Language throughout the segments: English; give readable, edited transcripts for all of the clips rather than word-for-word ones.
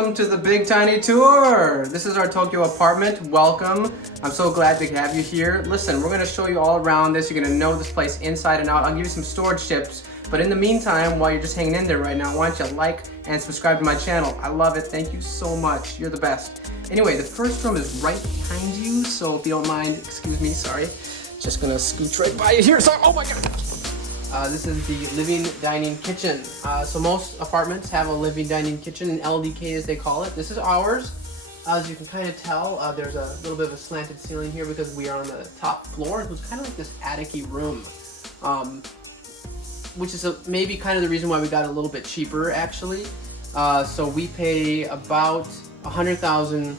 welcome to the Big Tiny Tour. This is our Tokyo apartment. Welcome. I'm so glad to have you here. Listen, we're going to show you all around this. You're going to know this place inside and out. I'll give you some storage tips. But in the meantime, while you're just hanging in there right now, why don't you like and subscribe to my channel? I love it. Thank you so much. You're the best. Anyway, the first room is right behind you. So if you don't mind, excuse me, sorry. Just going to scooch right by you here. Sorry. Oh my God. This is the living dining kitchen. So most apartments have a living dining kitchen, an LDK as they call it. This is ours. As you can kind of tell, there's a little bit of a slanted ceiling here because we are on the top floor. It was kind of like this attic-y room, which is maybe kind of the reason why we got a little bit cheaper actually. So we pay about 100,000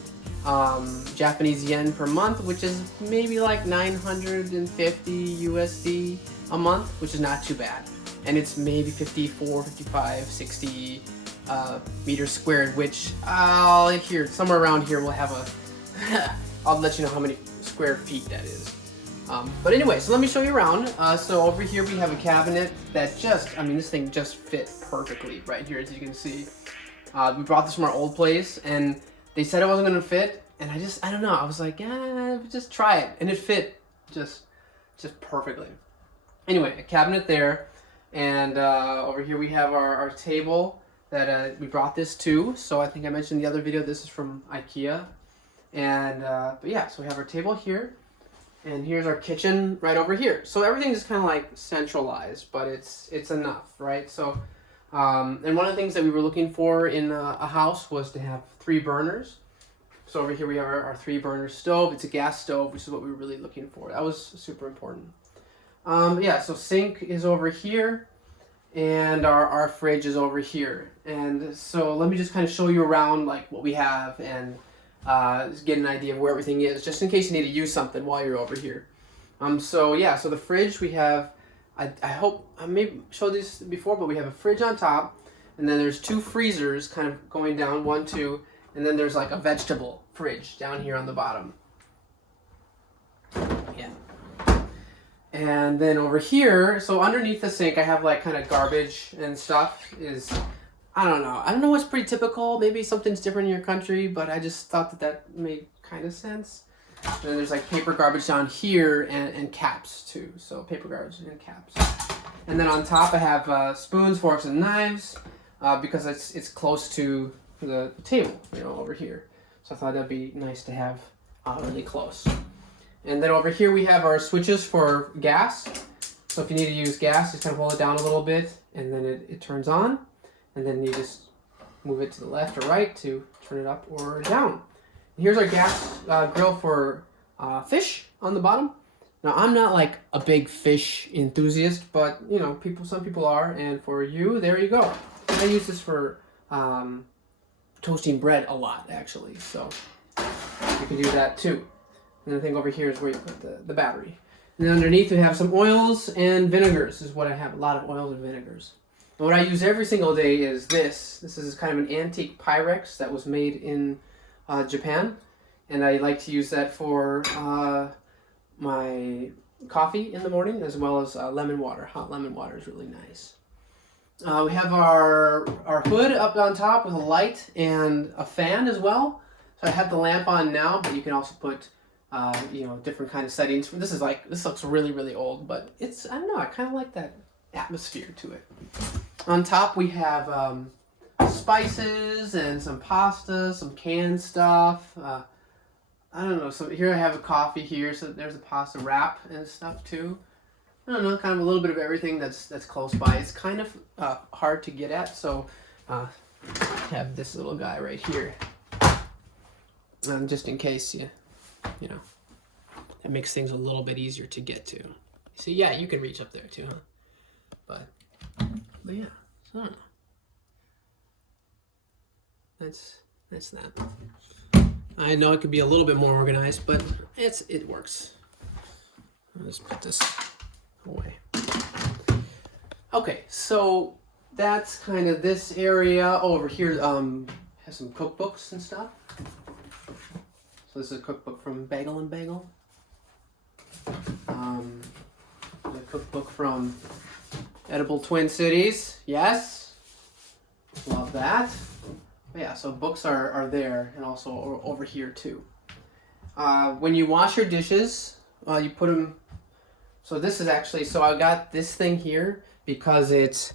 Japanese yen per month, which is maybe like 950 USD a month, which is not too bad. And it's maybe 54, 55, 60 meters squared, which here, somewhere around here we'll have a, I'll let you know how many square feet that is. But anyway, so let me show you around. So over here we have a cabinet that this thing just fit perfectly right here, as you can see. We brought this from our old place and they said it wasn't gonna fit. And I don't know, I was like, yeah, just try it. And it fit just perfectly. Anyway, a cabinet there, and over here we have our table that we brought this to. So I think I mentioned in the other video, this is from IKEA. And but yeah, so we have our table here, and here's our kitchen right over here. So everything is kind of like centralized, but it's enough, right? So and one of the things that we were looking for in a house was to have 3 burners. So over here we have our 3-burner stove. It's a gas stove, which is what we were really looking for. That was super important. Yeah, so sink is over here, and our fridge is over here. And so let me just kind of show you around like what we have and just get an idea of where everything is, just in case you need to use something while you're over here. So yeah, so the fridge we have, I hope I may show this before, but we have a fridge on top, and then there's 2 freezers kind of going down, 1, 2, and then there's like a vegetable fridge down here on the bottom. Yeah. And then over here, so underneath the sink, I have like kind of garbage and stuff I don't know what's pretty typical. Maybe something's different in your country, but I just thought that made kind of sense. And then there's like paper garbage down here and caps too. So paper garbage and caps. And then on top I have spoons, forks, and knives because it's close to the table, over here. So I thought that'd be nice to have really close. And then over here we have our switches for gas. So if you need to use gas, just kind of hold it down a little bit and then it turns on. And then you just move it to the left or right to turn it up or down. And here's our gas grill for fish on the bottom. Now I'm not like a big fish enthusiast, but some people are, and for you, there you go. I use this for toasting bread a lot actually, so you can do that too. And the thing over here is where you put the battery. And then underneath we have some oils and vinegars is what I have, a lot of oils and vinegars. And what I use every single day is this. This is kind of an antique Pyrex that was made in Japan. And I like to use that for my coffee in the morning, as well as lemon water. Hot lemon water is really nice. We have our hood up on top with a light and a fan as well. So I have the lamp on now, but you can also put different kind of settings. This looks really, really old, but I don't know, I kind of like that atmosphere to it. On top we have spices and some pasta, some canned stuff. I don't know, so here I have a coffee here, so there's a pasta wrap and stuff too. I don't know, kind of a little bit of everything that's close by. It's kind of hard to get at, so I have this little guy right here. Just in case that makes things a little bit easier to get to. So yeah, you can reach up there too, huh? But yeah, so I don't know. That's that. I know it could be a little bit more organized, but it works. I'll just put this away. Okay, so that's kind of this area. Over here has some cookbooks and stuff. So this is a cookbook from Bagel and Bagel. A cookbook from Edible Twin Cities. Yes, love that. Yeah, so books are there and also over here too. When you wash your dishes, you put them. So this is actually, so I got this thing here because it's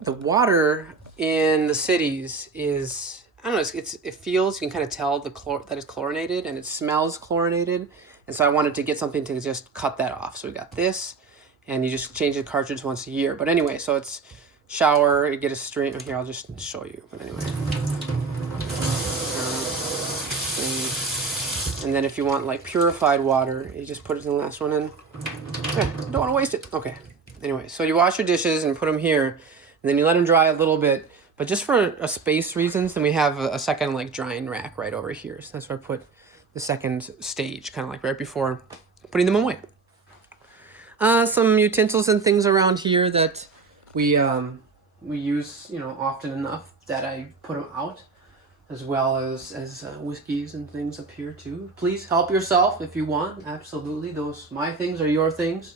the water in the cities is, I don't know, it feels, you can kind of tell that it's chlorinated and it smells chlorinated. And so I wanted to get something to just cut that off. So we got this, and you just change the cartridge once a year. But anyway, so it's shower, you get a stream. Here, I'll just show you. But anyway. And then if you want like purified water, you just put it in the last one in. Yeah, don't want to waste it. Okay. Anyway, so you wash your dishes and put them here, and then you let them dry a little bit. But just for a space reasons, then we have a second like drying rack right over here. So that's where I put the second stage, kind of like right before putting them away. Some utensils and things around here that we use, you know, often enough that I put them out, as well as whiskeys and things up here too. Please help yourself if you want. Absolutely, those my things are your things,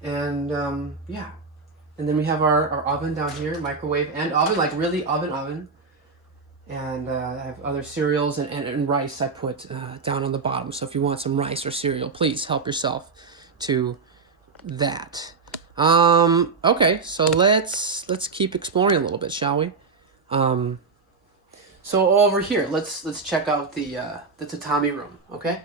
and yeah. And then we have our oven down here, microwave and oven, like really oven. And I have other cereals and rice I put down on the bottom. So if you want some rice or cereal, please help yourself to that. Okay, so let's keep exploring a little bit, shall we? So over here, let's check out the tatami room, okay?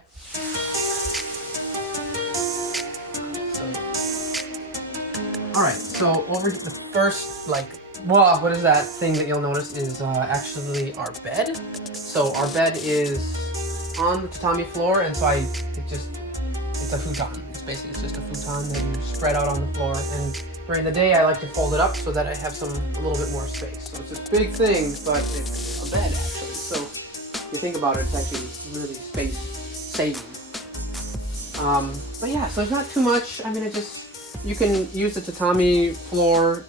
All right, so over the first, like, whoa, what is that thing that you'll notice is actually our bed. So our bed is on the tatami floor, and so it's a futon. It's just a futon that you spread out on the floor, and during the day I like to fold it up so that I have a little bit more space. So it's this big thing, but it's a bed actually. So if you think about it, it's actually really space saving. But yeah, so it's not too much. I mean, you can use the tatami floor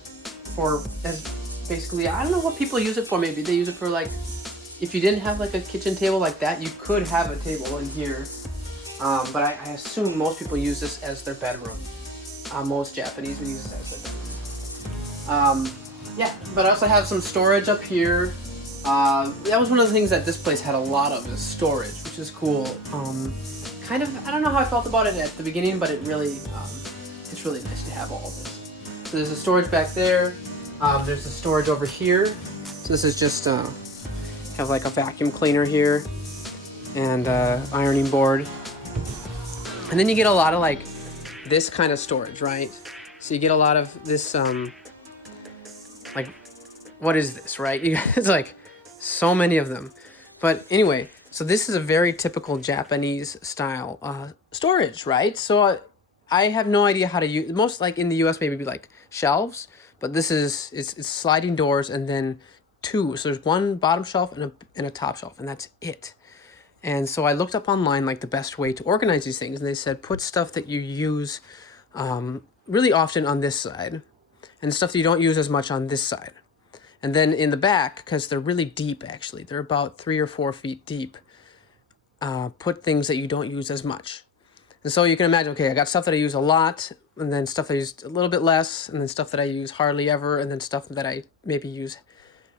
as basically, I don't know what people use it for. Maybe they use it for like, if you didn't have like a kitchen table like that, you could have a table in here. But I assume most people use this as their bedroom. Most Japanese would use this as their bedroom. Yeah, but I also have some storage up here. That was one of the things that this place had a lot of, is storage, which is cool. Kind of, I don't know how I felt about it at the beginning, but it really, it's really nice to have all of this. So there's a storage back there. There's a storage over here. So this is just, have like a vacuum cleaner here and ironing board. And then you get a lot of like this kind of storage, right? So you get a lot of this, like, what is this, right? It's like so many of them. But anyway, so this is a very typical Japanese style storage, right? So I have no idea how to use, most like in the US maybe be like shelves, but this is, it's sliding doors and then two. So there's one bottom shelf and a top shelf, and that's it. And so I looked up online like the best way to organize these things, and they said put stuff that you use really often on this side, and stuff that you don't use as much on this side. And then in the back, because they're really deep actually, they're about 3 or 4 feet deep, put things that you don't use as much. And so you can imagine, okay, I got stuff that I use a lot, and then stuff that I use a little bit less, and then stuff that I use hardly ever, and then stuff that I maybe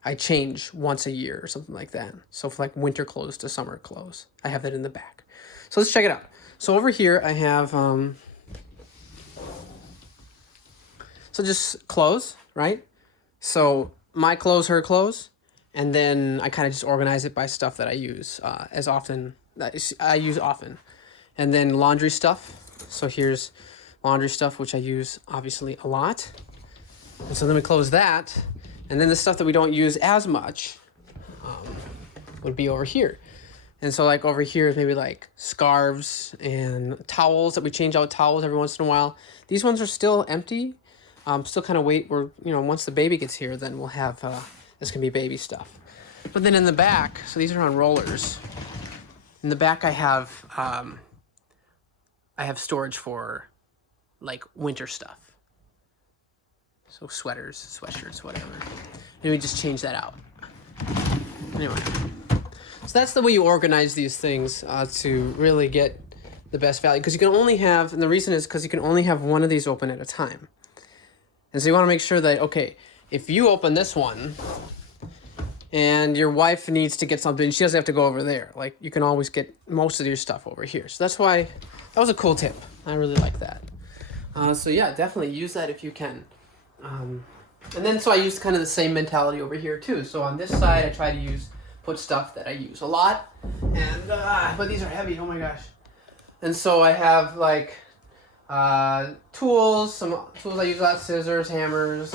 I change once a year or something like that. So for like winter clothes to summer clothes, I have that in the back. So let's check it out. So over here I have, so just clothes, right? So my clothes, her clothes, and then I kind of just organize it by stuff that I use as often, that I use often. And then laundry stuff. So here's laundry stuff, which I use obviously a lot. And so then we close that. And then the stuff that we don't use as much would be over here. And so like over here is maybe like scarves and towels that we change out towels every once in a while. These ones are still empty. Still kind of wait where, you know, once the baby gets here, then we'll have, this can be baby stuff. But then in the back, so these are on rollers. In the back I have storage for like winter stuff. So sweaters, sweatshirts, whatever. And we just change that out. Anyway, so that's the way you organize these things to really get the best value. Because you can only have, and the reason is because you can only have one of these open at a time. And so you want to make sure that, okay, if you open this one, and your wife needs to get something, she doesn't have to go over there. Like, you can always get most of your stuff over here. So that's why, that was a cool tip. I really like that. So yeah, definitely use that if you can. And then, so I use kind of the same mentality over here too. So on this side, I try to put stuff that I use a lot. And, but these are heavy, oh my gosh. And so I have like, tools, some tools I use a lot, scissors, hammers,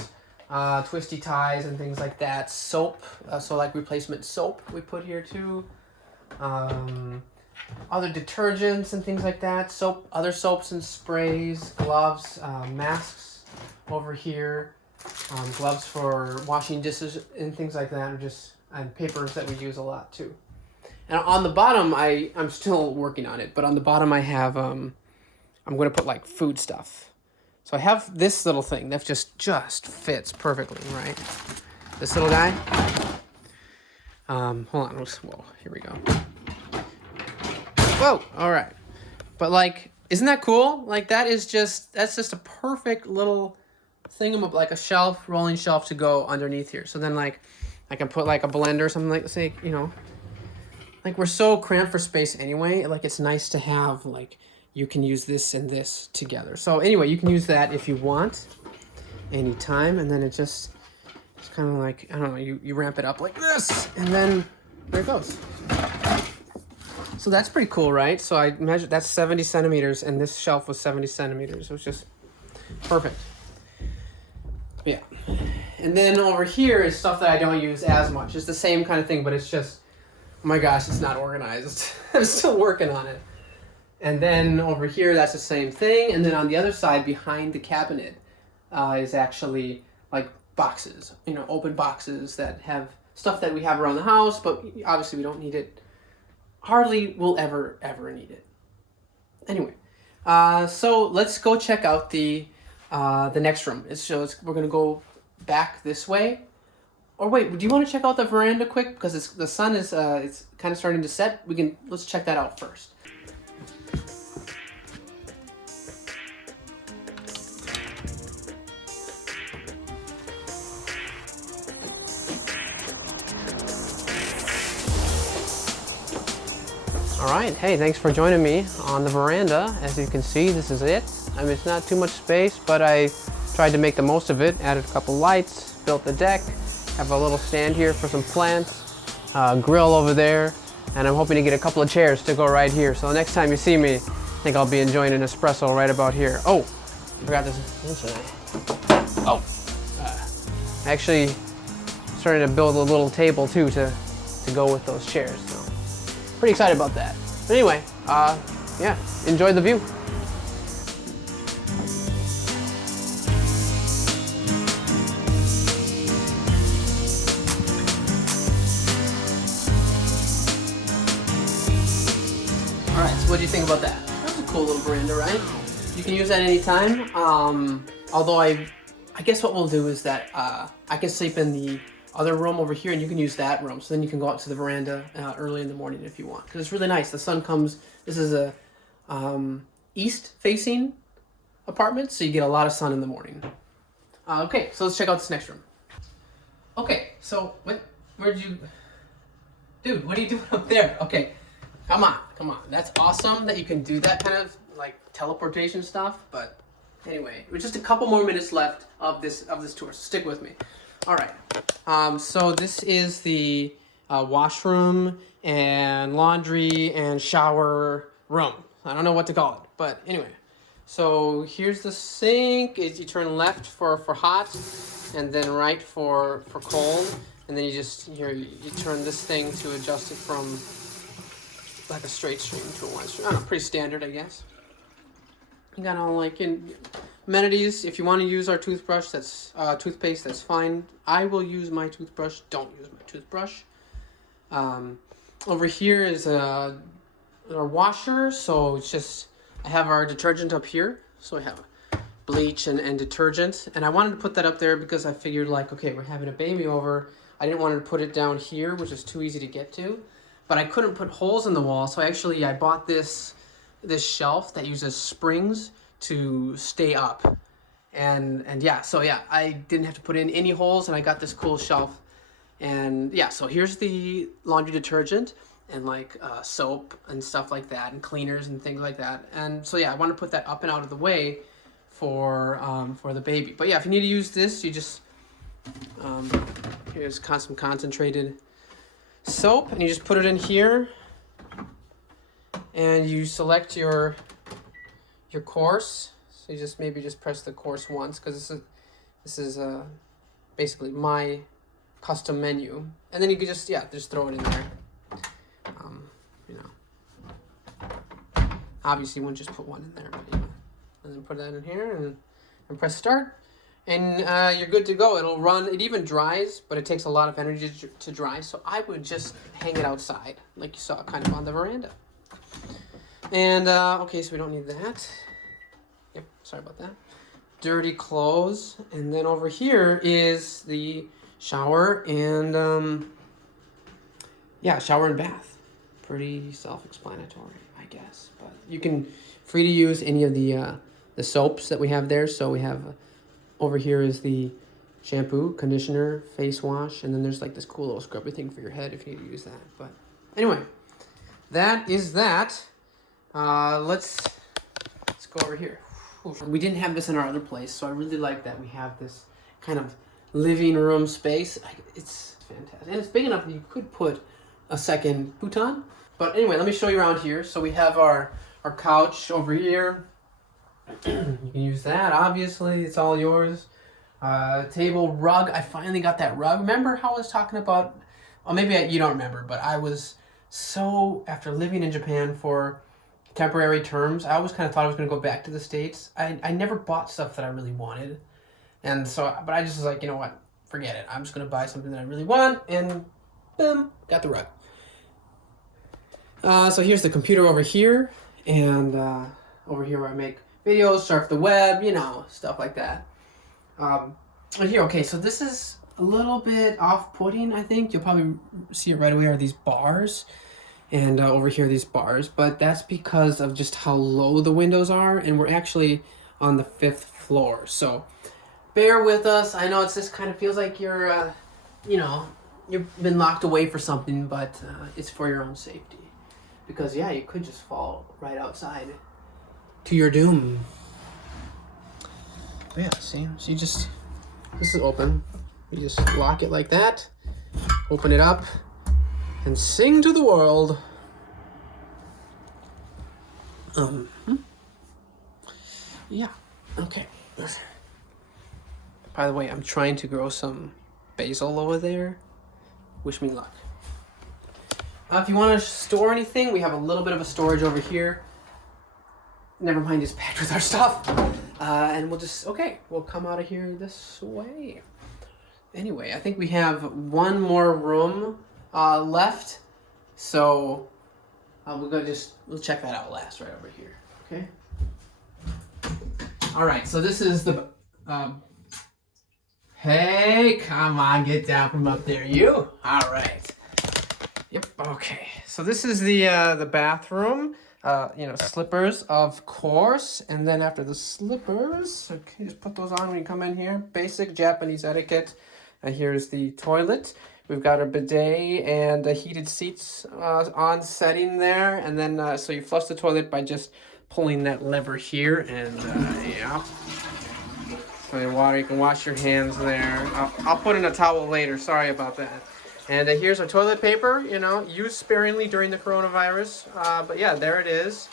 twisty ties and things like that. Soap, so like replacement soap we put here too. Other detergents and things like that. Soap, other soaps and sprays, gloves, masks over here. Gloves for washing dishes and things like that, and papers that we use a lot too. And on the bottom, I'm still working on it, but on the bottom I have, I'm going to put like food stuff. So I have this little thing that just fits perfectly, right? This little guy. Hold on. Whoa, here we go. Whoa, all right. But like, isn't that cool? Like that's just a perfect little thingamabob, like a shelf, rolling shelf to go underneath here. So then like, I can put like a blender or something, like, say, you know, like we're so cramped for space anyway. Like it's nice to have like, you can use this and this together. So anyway, you can use that if you want, anytime. And then it's kind of like, I don't know, you ramp it up like this, and then there it goes. So that's pretty cool, right? So I measured, that's 70 centimeters, and this shelf was 70 centimeters. It was just perfect. Yeah. And then over here is stuff that I don't use as much. It's the same kind of thing, but it's just, oh my gosh, it's not organized. I'm still working on it. And then over here, that's the same thing. And then on the other side, behind the cabinet, is actually like boxes, you know, open boxes that have stuff that we have around the house, but obviously we don't need it. Hardly will ever need it. Anyway, so let's go check out the next room. We're gonna go back this way. Or wait, do you want to check out the veranda quick? Because the sun is it's kind of starting to set. Let's check that out first. All right, hey, thanks for joining me on the veranda. As you can see, this is it. I mean, it's not too much space, but I tried to make the most of it. Added a couple lights, built the deck, have a little stand here for some plants, grill over there, and I'm hoping to get a couple of chairs to go right here. So next time you see me, I think I'll be enjoying an espresso right about here. Oh, I forgot this. Oh, I actually started to build a little table too to go with those chairs. So pretty excited about that. But anyway, yeah, enjoy the view. All right, so what do you think about that? That was a cool little veranda, right? You can use that anytime. Although I guess what we'll do is that I can sleep in the other room over here, and you can use that room. So then you can go out to the veranda early in the morning if you want, because it's really nice. The sun comes. This is a east-facing apartment, so you get a lot of sun in the morning. Okay, so let's check out this next room. Okay, so where'd you, dude? What are you doing up there? Okay, come on. That's awesome that you can do that kind of like teleportation stuff. But anyway, we're just a couple more minutes left of this tour, so stick with me. All right, so this is the washroom and laundry and shower room. I don't know what to call it, but anyway. So here's the sink. You turn left for hot, and then right for cold, and then you turn this thing to adjust it from like a straight stream to a one stream. I don't know, pretty standard, I guess. You got all like amenities. If you want to use our toothbrush, that's toothpaste, that's fine. I will use my toothbrush. Don't use my toothbrush. Over here is our washer. So it's just, I have our detergent up here. So I have bleach and detergent. And I wanted to put that up there because I figured like, okay, we're having a baby over. I didn't want to put it down here, which is too easy to get to. But I couldn't put holes in the wall. So I bought this shelf that uses springs to stay up, and yeah, so yeah, I didn't have to put in any holes, and I got this cool shelf And yeah, so here's the laundry detergent and like soap and stuff like that, and cleaners and things like that. And so yeah, I want to put that up and out of the way for the baby. But yeah, if you need to use this, you just here's some concentrated soap, and you just put it in here, and you select your course. So you just maybe just press the course once, because this is basically my custom menu, and then you can just throw it in there. You know, obviously you wouldn't just put one in there, but you know, and then put that in here and press start, and you're good to go. It'll run. It even dries, but it takes a lot of energy to dry. So I would just hang it outside, like you saw, kind of on the veranda. And okay, so we don't need that. Yep, sorry about that. Dirty clothes, and then over here is the shower and shower and bath. Pretty self-explanatory, I guess. But you can free to use any of the soaps that we have there. So we have over here is the shampoo, conditioner, face wash, and then there's like this cool little scrubber thing for your head if you need to use that. But anyway, that is that. Let's go over here. We didn't have this in our other place, so I really like that we have this kind of living room space. It's fantastic, and it's big enough that you could put a second futon. But anyway, let me show you around here. So we have our couch over here. You can use that, obviously, it's all yours. Table, rug. I finally got that rug. Remember how I was talking about, well, maybe you don't remember, but I was so, after living in Japan for temporary terms, I always kind of thought I was going to go back to the States. I never bought stuff that I really wanted. And so, but I just was like, you know what, forget it. I'm just going to buy something that I really want, and boom, got the rug. So here's the computer over here, and over here where I make videos, surf the web, you know, stuff like that. And here, okay, so this is a little bit off-putting, I think. You'll probably see it right away are these bars, and over here these bars, but that's because of just how low the windows are, and we're actually on the 5th floor. So bear with us. I know it's just kind of feels like you're, you know, you've been locked away for something, but it's for your own safety. Because, yeah, you could just fall right outside to your doom. But yeah, see? So you just, this is open. You just lock it like that, open it up, and sing to the world. Yeah, okay. By the way, I'm trying to grow some basil over there. Wish me luck. If you want to store anything, we have a little bit of a storage over here. Never mind, it's packed with our stuff. And we'll come out of here this way. Anyway, I think we have one more room left. So we'll check that out last right over here. Okay. All right, so this is the, hey, come on, get down from up there, you. All right. Yep, okay. So this is the bathroom, you know, slippers, of course. And then after the slippers, okay, just put those on when you come in here. Basic Japanese etiquette. Here's the toilet. We've got a bidet and heated seats on setting there. And then, so you flush the toilet by just pulling that lever here. And, yeah. So your water, you can wash your hands there. I'll put in a towel later. Sorry about that. And here's our toilet paper, you know, used sparingly during the coronavirus. But yeah, there it is.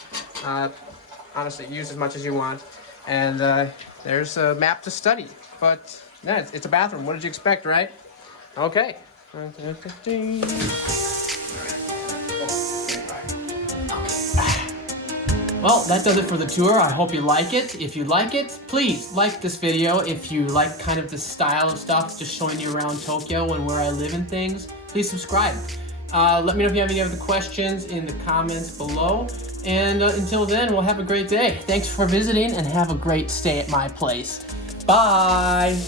Honestly, use as much as you want. And there's a map to study. But yeah, it's a bathroom. What did you expect, right? Okay. Well, that does it for the tour. I hope you like it. If you like it, please like this video. If you like kind of this style of stuff, just showing you around Tokyo and where I live and things, please subscribe. Let me know if you have any other questions in the comments below. And until then, we'll have a great day. Thanks for visiting and have a great stay at my place. Bye.